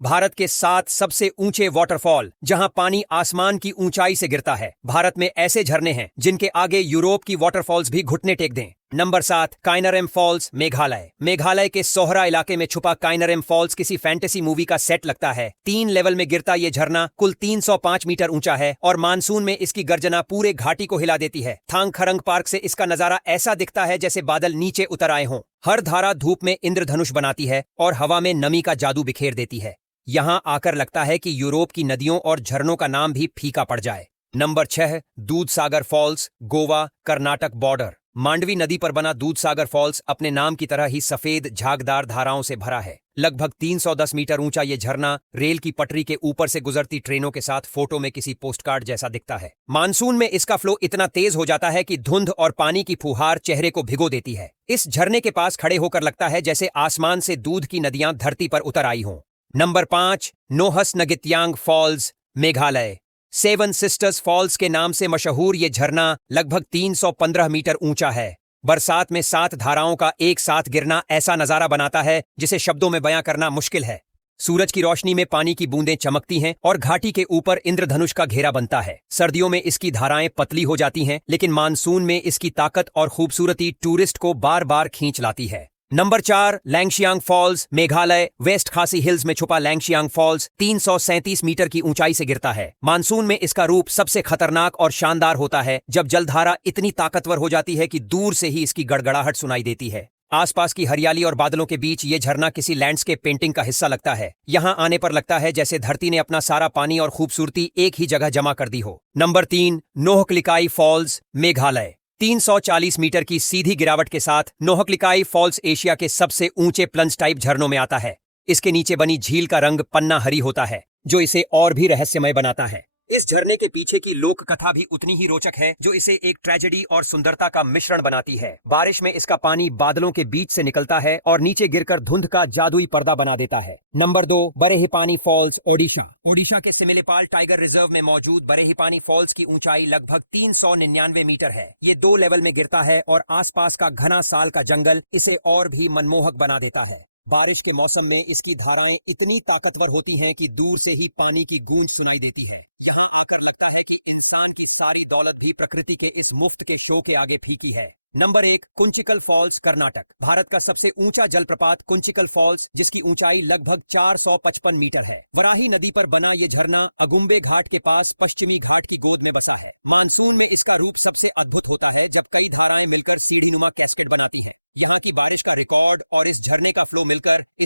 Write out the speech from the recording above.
भारत के 7 सबसे ऊंचे वाटरफॉल जहां पानी आसमान की ऊंचाई से गिरता है। भारत में ऐसे झरने हैं जिनके आगे यूरोप की वाटरफॉल्स भी घुटने टेक दें। Number 7, Kynrem falls, Meghalaya. मेघालय के सोहरा इलाके में छुपा काइनरम फॉल्स किसी फैंटेसी मूवी का सेट लगता है। 3 लेवल में गिरता ये झरना कुल 305 मीटर ऊंचा है और मानसून में इसकी गर्जना पूरे घाटी को हिला देती है। थांगखरंग पार्क से इसका नजारा ऐसा दिखता है जैसे बादल नीचे उतर आए हों। हर धारा धूप में इंद्रधनुष बनाती है और हवा में नमी का जादू बिखेर देती है। यहां आकर लगता है कि यूरोप की नदियों और झरनों का नाम भी फीका पड़ जाए। Number 6, Dudhsagar falls, Goa, Karnataka border. Mandovi नदी पर बना दूधसागर फॉल्स अपने नाम की तरह ही सफेद झागदार धाराओं से भरा है। लगभग 310 मीटर ऊंचा ये झरना रेल की पटरी के ऊपर से गुजरती ट्रेनों के साथ फोटो में किसी पोस्टकार्ड जैसा दिखता है। मानसून में इसका फ्लो इतना तेज हो जाता है कि धुंध और पानी की फुहार चेहरे को भिगो देती है। इस झरने के पास खड़े होकर लगता है जैसे आसमान से दूध की नदियां धरती पर उतर आई हों। Number 5, Nohsngithiang falls, Meghalaya. 7 sisters falls के नाम से मशहूर ये झरना लगभग 315 मीटर ऊंचा है। बरसात में 7 धाराओं का एक साथ गिरना ऐसा नजारा बनाता है जिसे शब्दों में बयां करना मुश्किल है। सूरज की रोशनी में पानी की बूंदें चमकती हैं और घाटी के ऊपर इंद्रधनुष का घेरा बनता है। सर्दियों में इसकी धाराएं पतली हो जाती हैं, लेकिन मानसून में इसकी ताकत और खूबसूरती टूरिस्ट को बार बार खींच लाती है। Number 4, Langshiang falls, Meghalaya. West Khasi hills में छुपा लैंगशियांग फॉल्स 337 मीटर की ऊंचाई से गिरता है। मानसून में इसका रूप सबसे खतरनाक और शानदार होता है जब जलधारा इतनी ताकतवर हो जाती है कि दूर से ही इसकी गड़गड़ाहट सुनाई देती है। आसपास की हरियाली और बादलों के बीच ये झरना किसी लैंडस्केप पेंटिंग का हिस्सा लगता है। यहां आने पर लगता है जैसे धरती ने अपना सारा पानी और खूबसूरती एक ही जगह जमा कर दी हो। Number 3, Nohkalikai falls, Meghalaya. 340 metre की सीधी गिरावट के साथ नोहकलिकाई फॉल्स एशिया के सबसे ऊंचे प्लंज टाइप झरनों में आता है। इसके नीचे बनी झील का रंग पन्ना हरी होता है, जो इसे और भी रहस्यमय बनाता है। इस झरने के पीछे की लोक कथा भी उतनी ही रोचक है, जो इसे एक ट्रेजेडी और सुंदरता का मिश्रण बनाती है। बारिश में इसका पानी बादलों के बीच से निकलता है और नीचे गिरकर धुंध का जादुई पर्दा बना देता है। Number 2, Barehipani falls, Odisha. ओडिशा के सिमिलीपाल टाइगर रिजर्व में मौजूद बरेहिपानी फॉल्स की ऊंचाई लगभग 399 मीटर है। ये 2 लेवल में गिरता है और आसपास का घना साल का जंगल इसे और भी मनमोहक बना देता है। बारिश के मौसम में इसकी धाराएं इतनी ताकतवर होती हैं कि दूर से ही पानी की गूंज सुनाई देती है। यहां आकर लगता है कि इंसान की सारी दौलत भी प्रकृति के इस मुफ्त के शो के आगे फीकी है। Number 1, Kunchikal falls, Karnataka. भारत का सबसे ऊंचा जलप्रपात कुंचिकल फॉल्स, जिसकी ऊंचाई लगभग 455 मीटर है। वराही नदी पर बना ये झरना अगुम्बे घाट के पास पश्चिमी घाट की गोद में बसा है। मानसून में इसका रूप सबसे अद्भुत होता है जब कई धाराएं मिलकर सीढ़ीनुमा कैस्केड बनाती हैं। यहाँ की बारिश का रिकॉर्ड और इस झरने का फ्लो मिलकर इस